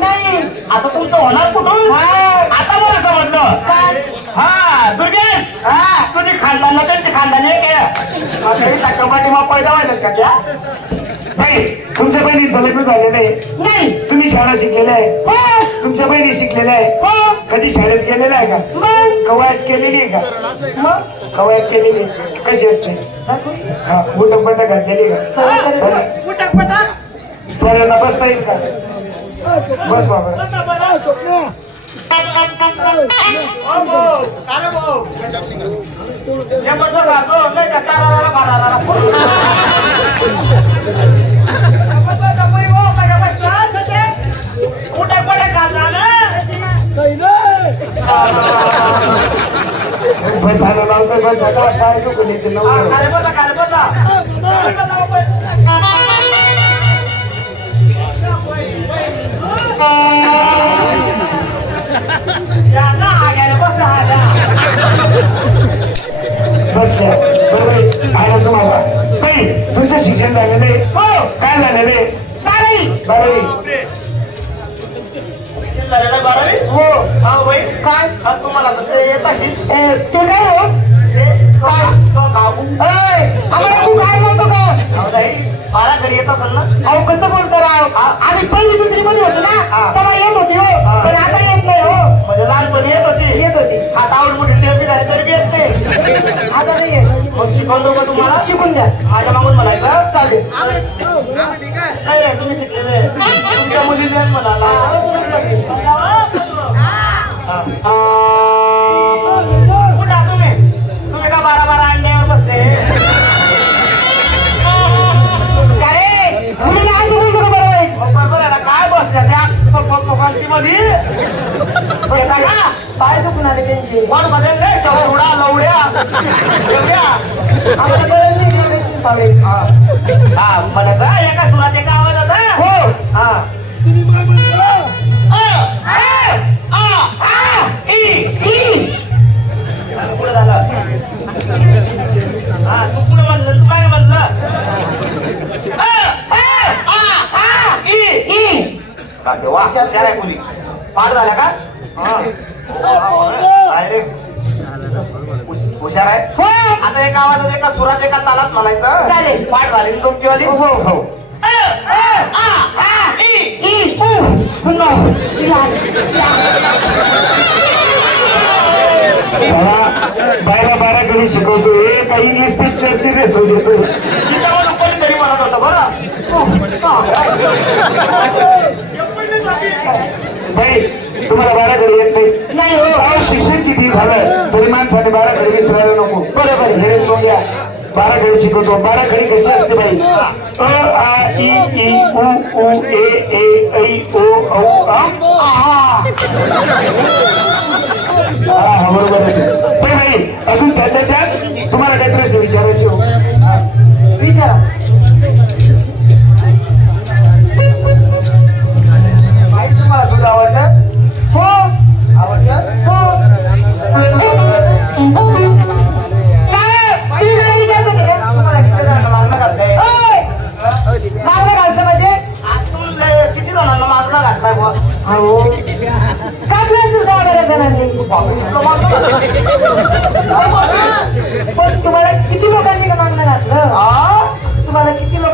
नाही. आता तुमचं होणार कुठून? आता मला समजलं काय? हा दुर्गेश, हा तुझी खानदान ना त्यांची खानदान एक आहे. कबड्डी मग पैदा व्हायला का त्या? नाही, तुमच्या बहिणीचं लग्न झालेलं आहे. नाही. तुम्ही शाळा शिकलेल्या आहे. हो. तुमच्या बहिणी शिकलेल्या आहे. हो. कधी शाळेत गेलेला आहे का? मग कवायत केलेली आहे का? मग कवायत केलेली कशी असते? हा बुटक बटक घातलेली का? सरांना बसता येईल का? बस बाबा. बसायला लावतो बसायला काय दुखून येते बसल्या बरोबर आहे तुम्हाला. काही तुमचं शिक्षण झालेलं आहे? हो. काय झालेलं आहे? 12वी. हो. हा बाई काय? तुम्हाला येत असेल ते काय हो? आम्हाला तू काय बोलतो का? बाराकडे येत असेल ना? अहो कसं बोलतो राव? आम्ही पहिली दुसरी मध्ये होतो ना तेव्हा येत होती हो, पण आता येत नाही हो. म्हणजे लहानपणी येत होती. येत होती. आता आवड मोठी टेपी झाली तरी बी येत नाही. आता नाही येत. मग शिकवतो का तुम्हाला? शिकून द्या. माझ्या मागून म्हणायचं चालेल. नाही रे तुम्ही शिकलेले तुमच्या मुलीने म्हणाला. कुठं तुम्ही का 12 अंड्यावर बसते? अरे मुलीला असं बोलतो का बरोबर आहे? बरोबर आहे ना? काय बसल्या त्या पंक्ती मध्ये का पाय दुखून आले त्यांचे. कोण बसेल रे? शवडा लवड्या एवढ्या आम्हाला कळत नाही एवढे पावले. हा म्हणायचं एका सुरात एका आवाजाचा. हो. हा पुढे झालं. हा तू पुढे म्हणलं तू काय म्हणलं? वा हुशार आहे मुली. पाठ झाल्या का? रे हुशार आहे. हो. आता एका आवाजात एका सुरात एका तालात म्हणायचं. चालेल. पाठ झाली ना तुमची वाली? हो हो. बायला 12 शिकवतोय का इंग्लिश पिक्चरची रेसो देतो? तिच्यावर कोणीतरी म्हणत होतं बरं. बाई तुम्हाला 12 येत नाही? नाही हो. शिक्षण किती झालं तरी माणसाने 12 विसरायला नको. बरोबर हे सोंग्या 12 शिकवतो. 12 कशी असते बाई? अ आ इ ई उ ऊ ए ए ऐ ओ औ आ. हा बरोबर आहे. पण बाई अजून त्यातल्या त्यात तुम्हाला काही प्रश्न विचारायचे हो? विचारा. बाई तुम्हाला दूध आवडतं? हो. आवडतं? हो. काय तुम्ही मला विचारत होते का? तुम्हाला किती जणांना मागणं घातलंय? मागं घालतं म्हणजे? आतून किती जणांना मागणं घातलाय बुवा? हो. काढलं असेल 10-12 जणांनी. पण तुम्हाला किती लोकांनी का मागणं घातलं? तुम्हाला किती लोकांनी